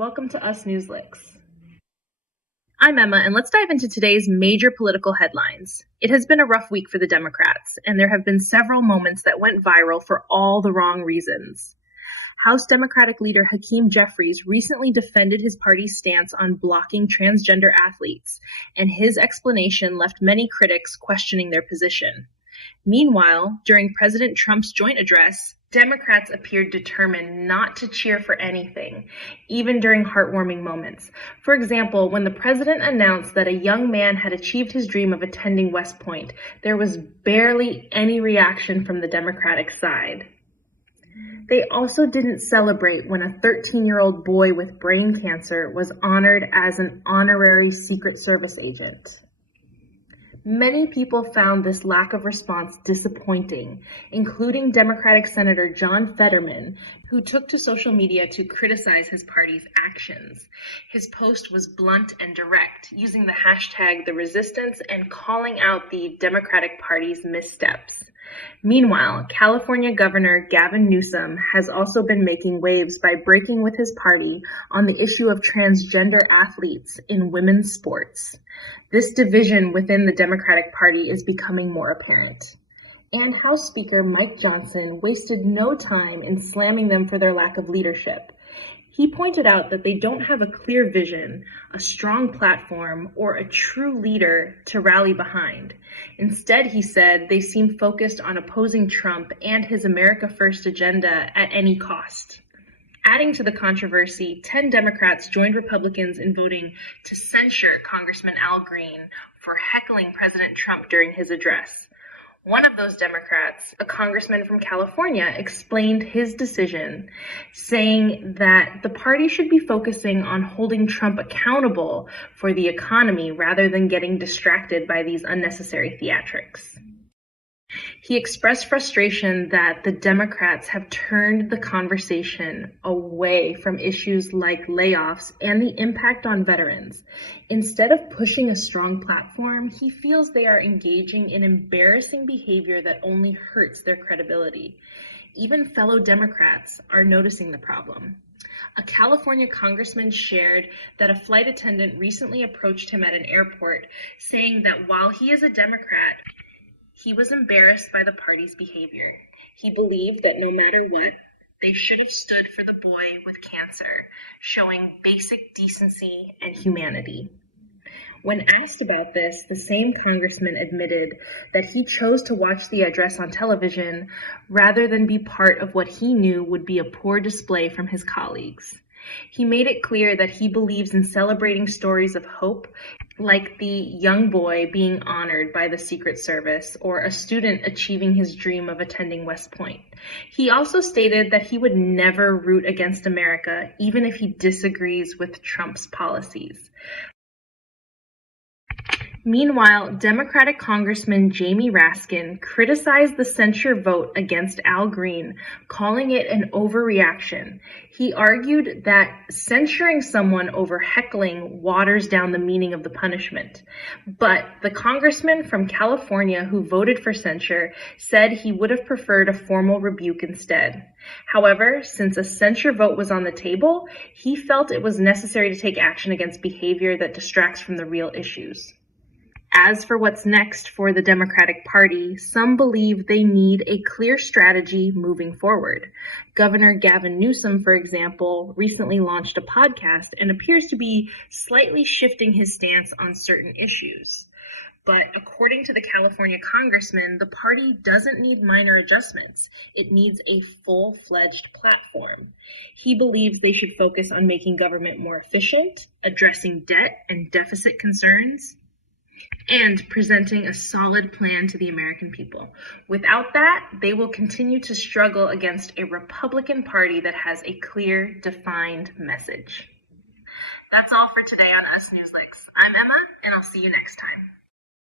Welcome to Us Newslix. I'm Emma, and let's dive into today's major political headlines. It has been a rough week for the Democrats, and there have been several moments that went viral for all the wrong reasons. House Democratic leader Hakeem Jeffries recently defended his party's stance on blocking transgender athletes, and his explanation left many critics questioning their position. Meanwhile, during President Trump's joint address, Democrats appeared determined not to cheer for anything, even during heartwarming moments. For example, when the president announced that a young man had achieved his dream of attending West Point, there was barely any reaction from the Democratic side. They also didn't celebrate when a 13-year-old boy with brain cancer was honored as an honorary Secret Service agent. Many people found this lack of response disappointing, including Democratic Senator John Fetterman, who took to social media to criticize his party's actions. His post was blunt and direct, using the hashtag #TheResistance and calling out the Democratic Party's missteps. Meanwhile, California Governor Gavin Newsom has also been making waves by breaking with his party on the issue of transgender athletes in women's sports. This division within the Democratic Party is becoming more apparent. And House Speaker Mike Johnson wasted no time in slamming them for their lack of leadership. He pointed out that they don't have a clear vision, a strong platform, or a true leader to rally behind. Instead, he said, they seem focused on opposing Trump and his America First agenda at any cost. Adding to the controversy, 10 Democrats joined Republicans in voting to censure Congressman Al Green for heckling President Trump during his address. One of those Democrats, a congressman from California, explained his decision, saying that the party should be focusing on holding Trump accountable for the economy rather than getting distracted by these unnecessary theatrics. He expressed frustration that the Democrats have turned the conversation away from issues like layoffs and the impact on veterans. Instead of pushing a strong platform, he feels they are engaging in embarrassing behavior that only hurts their credibility. Even fellow Democrats are noticing the problem. A California congressman shared that a flight attendant recently approached him at an airport, saying that while he is a Democrat, he was embarrassed by the party's behavior. He believed that no matter what, they should have stood for the boy with cancer, showing basic decency and humanity. When asked about this, the same congressman admitted that he chose to watch the address on television rather than be part of what he knew would be a poor display from his colleagues. He made it clear that he believes in celebrating stories of hope, like the young boy being honored by the Secret Service or a student achieving his dream of attending West Point. He also stated that he would never root against America, even if he disagrees with Trump's policies. Meanwhile, Democratic Congressman Jamie Raskin criticized the censure vote against Al Green, calling it an overreaction. He argued that censuring someone over heckling waters down the meaning of the punishment. But the congressman from California who voted for censure said he would have preferred a formal rebuke instead. However, since a censure vote was on the table, he felt it was necessary to take action against behavior that distracts from the real issues. As for what's next for the Democratic Party, some believe they need a clear strategy moving forward. Governor Gavin Newsom, for example, recently launched a podcast and appears to be slightly shifting his stance on certain issues. But according to the California congressman, the party doesn't need minor adjustments. It needs a full-fledged platform. He believes they should focus on making government more efficient, addressing debt and deficit concerns, and presenting a solid plan to the American people. Without that, they will continue to struggle against a Republican Party that has a clear, defined message. That's all for today on Us Newslix. I'm Emma, and I'll see you next time.